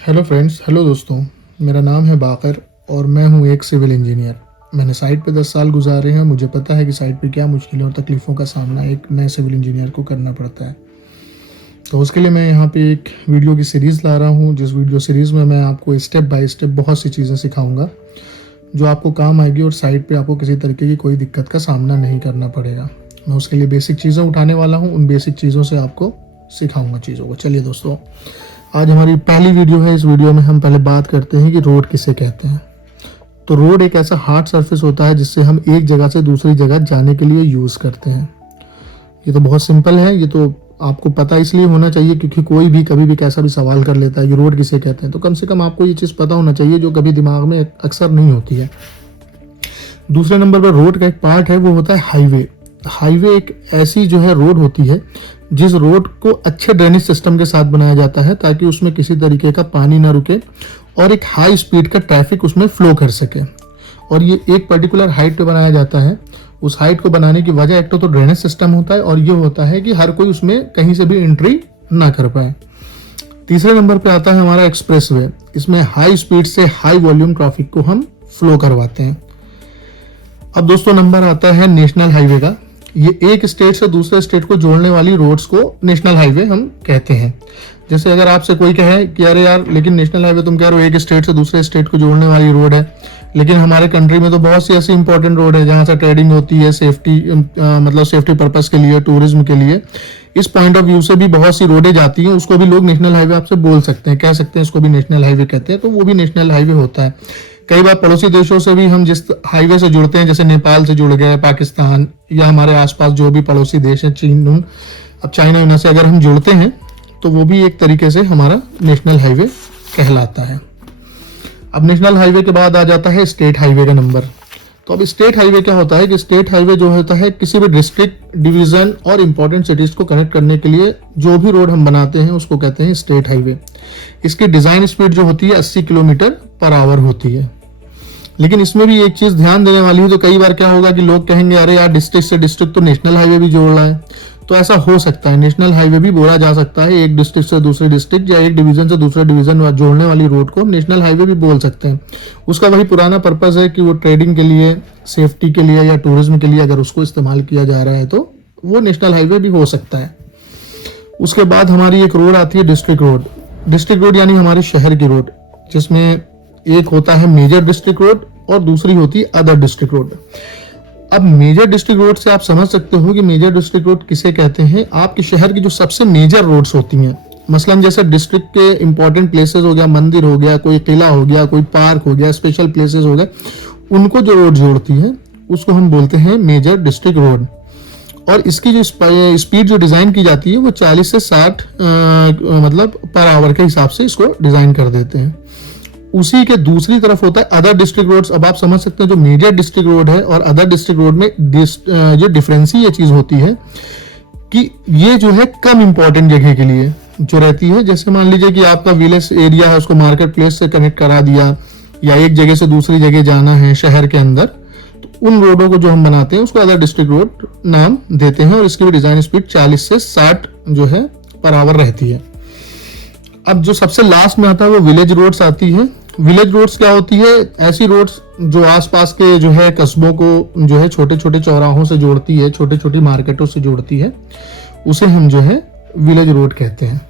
Hello friends, hello दोस्तों। मेरा नाम है बाकर और मैं हूँ एक सिविल इंजीनियर। मैंने साइट पे 10 साल गुजारे हैं। मुझे पता है कि साइट पे क्या मुश्किलें और तकलीफ़ों का सामना एक नए सिविल इंजीनियर को करना पड़ता है। तो उसके लिए मैं यहाँ पे एक वीडियो की सीरीज़ ला रहा हूँ, जिस वीडियो सीरीज़ में मैं आपको स्टेप बाय स्टेप बहुत सी चीज़ें सिखाऊंगा जो आपको काम आएगी और साइट पे आपको किसी तरीके की कोई दिक्कत का सामना नहीं करना पड़ेगा। मैं उसके लिए बेसिक चीज़ें उठाने वाला हूँ, उन बेसिक चीज़ों से आपको सिखाऊंगा चीज़ों को। चलिए दोस्तों, आज हमारी पहली वीडियो है। इस वीडियो में हम पहले बात करते हैं कि रोड किसे कहते हैं। तो रोड एक ऐसा हार्ड सरफेस होता है जिससे हम एक जगह से दूसरी जगह जाने के लिए यूज़ करते हैं। ये तो बहुत सिंपल है, ये तो आपको पता इसलिए होना चाहिए क्योंकि कोई भी कभी भी कैसा भी सवाल कर लेता है कि रोड किसे कहते हैं, तो कम से कम आपको ये चीज़ पता होना चाहिए जो कभी दिमाग में अक्सर नहीं होती है। दूसरे नंबर पर रोड का एक पार्ट है, वो होता है हाईवे। हाईवे एक ऐसी जो है रोड होती है जिस रोड को अच्छे ड्रेनेज सिस्टम के साथ बनाया जाता है ताकि उसमें किसी तरीके का पानी ना रुके और एक हाई स्पीड का ट्रैफिक उसमें फ्लो कर सके। और ये एक पर्टिकुलर हाइट पे बनाया जाता है। उस हाइट को बनाने की वजह एक तो ड्रेनेज सिस्टम होता है और ये होता है कि हर कोई उसमें कहीं से भी एंट्री ना कर पाए। तीसरे नंबर पे आता है हमारा एक्सप्रेसवे। इसमें हाई स्पीड से हाई वॉल्यूम ट्रैफिक को हम फ्लो करवाते हैं। अब दोस्तों नंबर आता है नेशनल हाईवे का। ये एक स्टेट से दूसरे स्टेट को जोड़ने वाली रोड्स को नेशनल हाईवे हम कहते हैं। जैसे अगर आपसे कोई कहे कि अरे यार, लेकिन नेशनल हाईवे तुम कह रहे हो एक स्टेट से दूसरे स्टेट को जोड़ने वाली रोड है, लेकिन हमारे कंट्री में तो बहुत सी ऐसी इंपॉर्टेंट रोड है जहाँ से ट्रेडिंग होती है, सेफ्टी मतलब सेफ्टी पर्पस के लिए, टूरिज्म के लिए। इस पॉइंट ऑफ व्यू से भी बहुत सी रोडें जाती हैं, उसको भी लोग नेशनल हाईवे आपसे बोल सकते हैं, कह सकते हैं इसको भी नेशनल हाईवे कहते हैं, तो वो भी नेशनल हाईवे होता है। कई बार पड़ोसी देशों से भी हम जिस हाईवे से जुड़ते हैं, जैसे नेपाल से जुड़ गए, पाकिस्तान या हमारे आसपास जो भी पड़ोसी देश है, चीन, अब चाइना से अगर हम जुड़ते हैं तो वो भी एक तरीके से हमारा नेशनल हाईवे कहलाता है। अब नेशनल हाईवे के बाद आ जाता है स्टेट हाईवे का नंबर। तो अब स्टेट हाईवे क्या होता है कि स्टेट हाईवे जो होता है किसी भी डिस्ट्रिक्ट, डिवीजन और इंपॉर्टेंट सिटीज को कनेक्ट करने के लिए जो भी रोड हम बनाते हैं उसको कहते हैं स्टेट हाईवे। इसकी डिजाइन स्पीड जो होती है 80 किलोमीटर पर आवर होती है। लेकिन इसमें भी एक चीज ध्यान देने वाली है। तो कई बार क्या होगा कि लोग कहेंगे अरे यार, डिस्ट्रिक्ट से डिस्ट्रिक्ट तो नेशनल हाईवे भी जोड़ रहा है। तो ऐसा हो सकता है, नेशनल हाईवे भी बोला जा सकता है। एक डिस्ट्रिक्ट से दूसरे डिस्ट्रिक्ट या एक डिवीजन से दूसरे डिवीजन जोड़ने वाली रोड को नेशनल हाईवे भी बोल सकते हैं। उसका वही पुराना पर्पज है कि वो ट्रेडिंग के लिए, सेफ्टी के लिए या टूरिज्म के लिए अगर उसको इस्तेमाल किया जा रहा है तो वो नेशनल हाईवे भी हो सकता है। उसके बाद हमारी एक रोड आती है डिस्ट्रिक्ट रोड। डिस्ट्रिक्ट रोड यानी हमारे शहर की रोड, जिसमें एक होता है मेजर डिस्ट्रिक्ट रोड और दूसरी होती है अदर डिस्ट्रिक्ट रोड। अब मेजर डिस्ट्रिक्ट रोड से आप समझ सकते हो कि मेजर डिस्ट्रिक्ट रोड किसे कहते हैं। आपके शहर की जो सबसे मेजर रोड्स होती हैं, मसलन जैसे डिस्ट्रिक्ट के इंपॉर्टेंट प्लेसेस हो गया, मंदिर हो गया, कोई किला हो गया, कोई पार्क हो गया, स्पेशल प्लेसेस हो गए, उनको जो रोड जोड़ती है उसको हम बोलते हैं मेजर डिस्ट्रिक्ट रोड। और इसकी जो स्पीड जो डिजाइन की जाती है वो 40 से 60 मतलब पर आवर के हिसाब से इसको डिजाइन कर देते हैं। उसी के दूसरी तरफ होता है अदर डिस्ट्रिक्ट रोड्स। अब आप समझ सकते हैं जो मेजर डिस्ट्रिक्ट रोड है और अदर डिस्ट्रिक्ट रोड में जो डिफरेंस ही ये चीज होती है कि ये जो है कम इंपॉर्टेंट जगह के लिए जो रहती है। जैसे मान लीजिए कि आपका विलेज एरिया है, उसको मार्केट प्लेस से कनेक्ट करा दिया या एक जगह से दूसरी जगह जाना है शहर के अंदर, तो उन रोडों को जो हम बनाते हैं उसको अदर डिस्ट्रिक्ट रोड नाम देते हैं। और इसकी भी डिजाइन स्पीड 40 से 60 जो है पर आवर रहती है। अब जो सबसे लास्ट में आता है वो विलेज रोड्स आती है। विलेज रोड्स क्या होती है? ऐसी रोड्स जो आसपास के जो है कस्बों को जो है छोटे छोटे चौराहों से जोड़ती है, छोटे छोटी मार्केटों से जोड़ती है, उसे हम जो है विलेज रोड कहते हैं।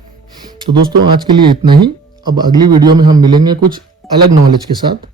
तो दोस्तों आज के लिए इतना ही। अब अगली वीडियो में हम मिलेंगे कुछ अलग नॉलेज के साथ।